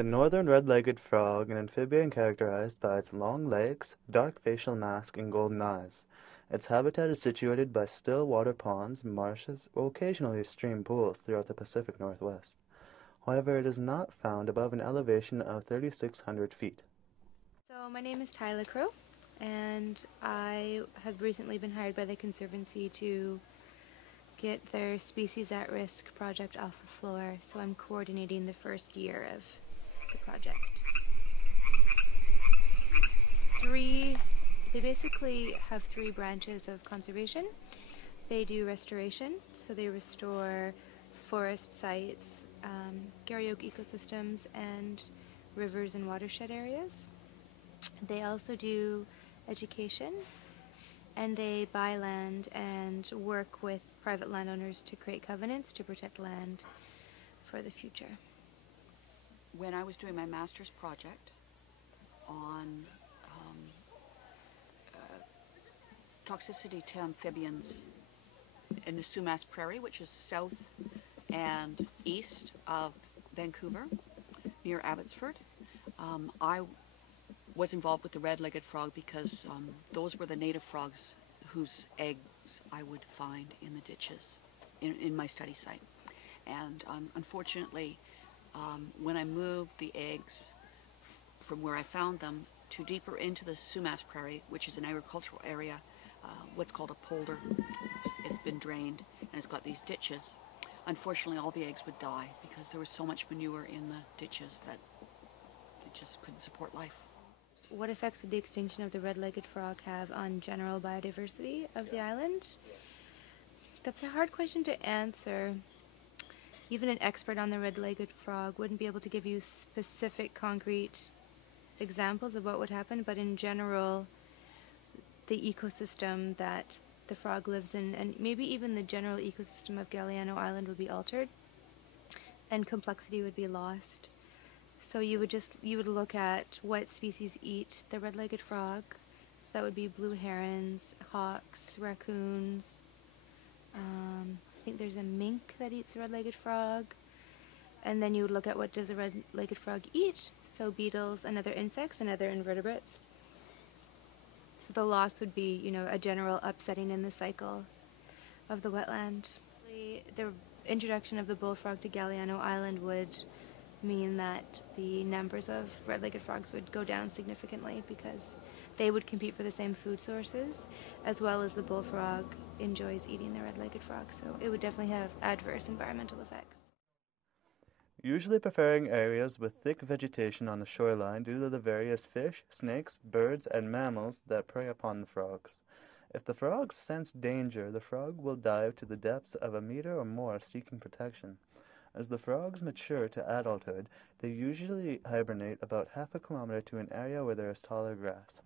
The northern red-legged frog, an amphibian characterized by its long legs, dark facial mask, and golden eyes. Its habitat is situated by still water ponds, marshes, or occasionally stream pools throughout the Pacific Northwest. However, it is not found above an elevation of 3,600 feet. So my name is Tyler Crow, and I have recently been hired by the Conservancy to get their Species at Risk project off the floor, so I'm coordinating the first year of the project. They basically have three branches of conservation. They do restoration, so they restore forest sites, Garry Oak ecosystems, and rivers and watershed areas. They also do education, and they buy land and work with private landowners to create covenants to protect land for the future. When I was doing my master's project on toxicity to amphibians in the Sumas Prairie, which is south and east of Vancouver, near Abbotsford, I was involved with the red-legged frog because those were the native frogs whose eggs I would find in the ditches in my study site. And unfortunately, when I moved the eggs from where I found them to deeper into the Sumas Prairie, which is an agricultural area, what's called a polder, it's been drained and it's got these ditches. Unfortunately, all the eggs would die because there was so much manure in the ditches that it just couldn't support life. What effects would the extinction of the red-legged frog have on general biodiversity of the island? That's a hard question to answer. Even an expert on the red-legged frog wouldn't be able to give you specific, concrete examples of what would happen, but in general, the ecosystem that the frog lives in, and maybe even the general ecosystem of Galiano Island, would be altered, and complexity would be lost. So you would look at what species eat the red-legged frog. So that would be blue herons, hawks, raccoons. I think there's a mink that eats the red-legged frog. And then you would look at what does a red-legged frog eat. So beetles and other insects and other invertebrates. So the loss would be, a general upsetting in the cycle of the wetland. The introduction of the bullfrog to Galiano Island would mean that the numbers of red-legged frogs would go down significantly because they would compete for the same food sources, as well as the bullfrog enjoys eating the red-legged frog. So it would definitely have adverse environmental effects. Usually preferring areas with thick vegetation on the shoreline due to the various fish, snakes, birds, and mammals that prey upon the frogs. If the frogs sense danger, the frog will dive to the depths of a meter or more seeking protection. As the frogs mature to adulthood, they usually hibernate about half a kilometer to an area where there is taller grass.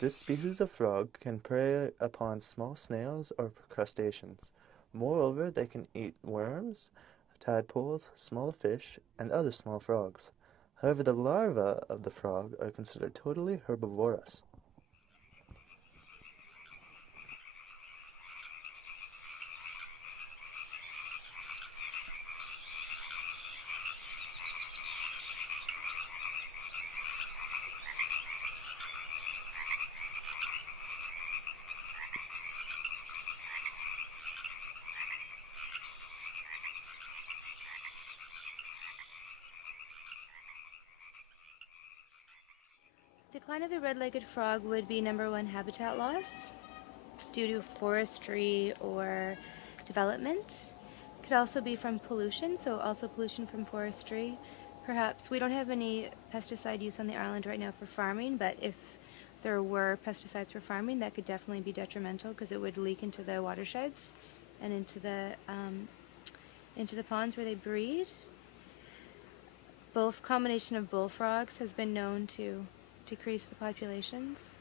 This species of frog can prey upon small snails or crustaceans. Moreover, they can eat worms, tadpoles, small fish, and other small frogs. However, the larvae of the frog are considered totally herbivorous. Decline of the red-legged frog would be #1 habitat loss due to forestry or development. Could also be from pollution, so also pollution from forestry. Perhaps we don't have any pesticide use on the island right now for farming, but if there were pesticides for farming, that could definitely be detrimental because it would leak into the watersheds and into the ponds where they breed. Both combination of bullfrogs has been known to decrease the populations.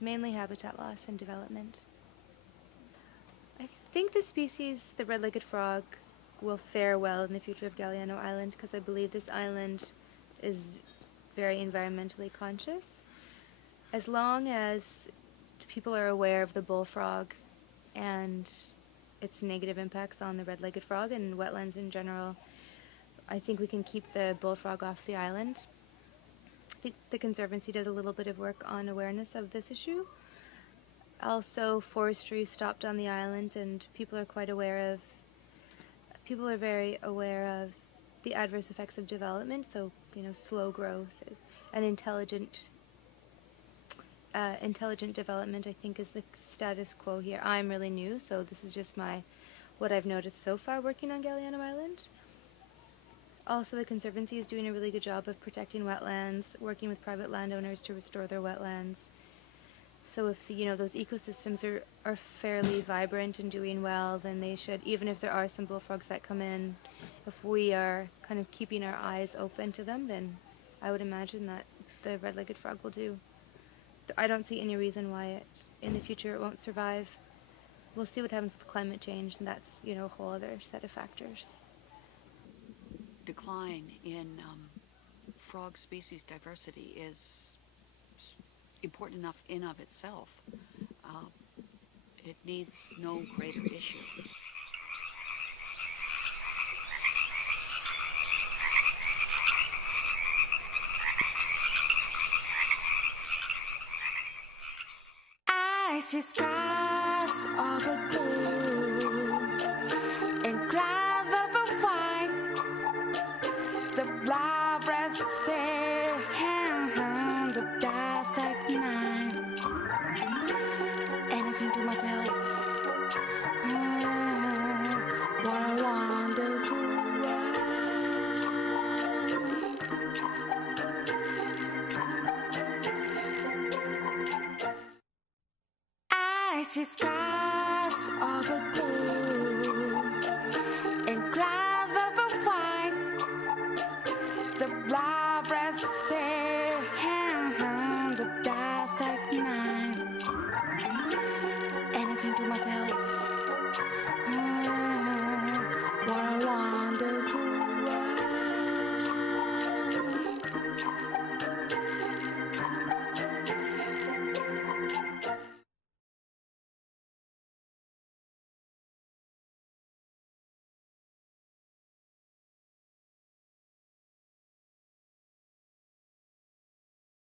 Mainly habitat loss and development. I think the species, the red-legged frog, will fare well in the future of Galiano Island because I believe this island is very environmentally conscious. As long as people are aware of the bullfrog and its negative impacts on the red-legged frog and wetlands in general. I think we can keep the bullfrog off the island. I think the Conservancy does a little bit of work on awareness of this issue. Also, forestry stopped on the island, and people are very aware of the adverse effects of development, so, slow growth and intelligent development, I think, is the status quo here. I'm really new, so this is just what I've noticed so far working on Galliano Island. Also, the Conservancy is doing a really good job of protecting wetlands, working with private landowners to restore their wetlands. So if those ecosystems are fairly vibrant and doing well, then they should, even if there are some bullfrogs that come in, if we are kind of keeping our eyes open to them, then I would imagine that the red-legged frog will do. I don't see any reason why in the future it won't survive. We'll see what happens with climate change, and that's a whole other set of factors. Decline in frog species diversity is important enough in of itself. It needs no greater issue. I see skies over blue and clouds over white. The flowers stare on the dark at night, and I think to myself, what a wonderful world. I see skies over blue and clouds over white. The flowers stare on the dark at night, and I think to myself,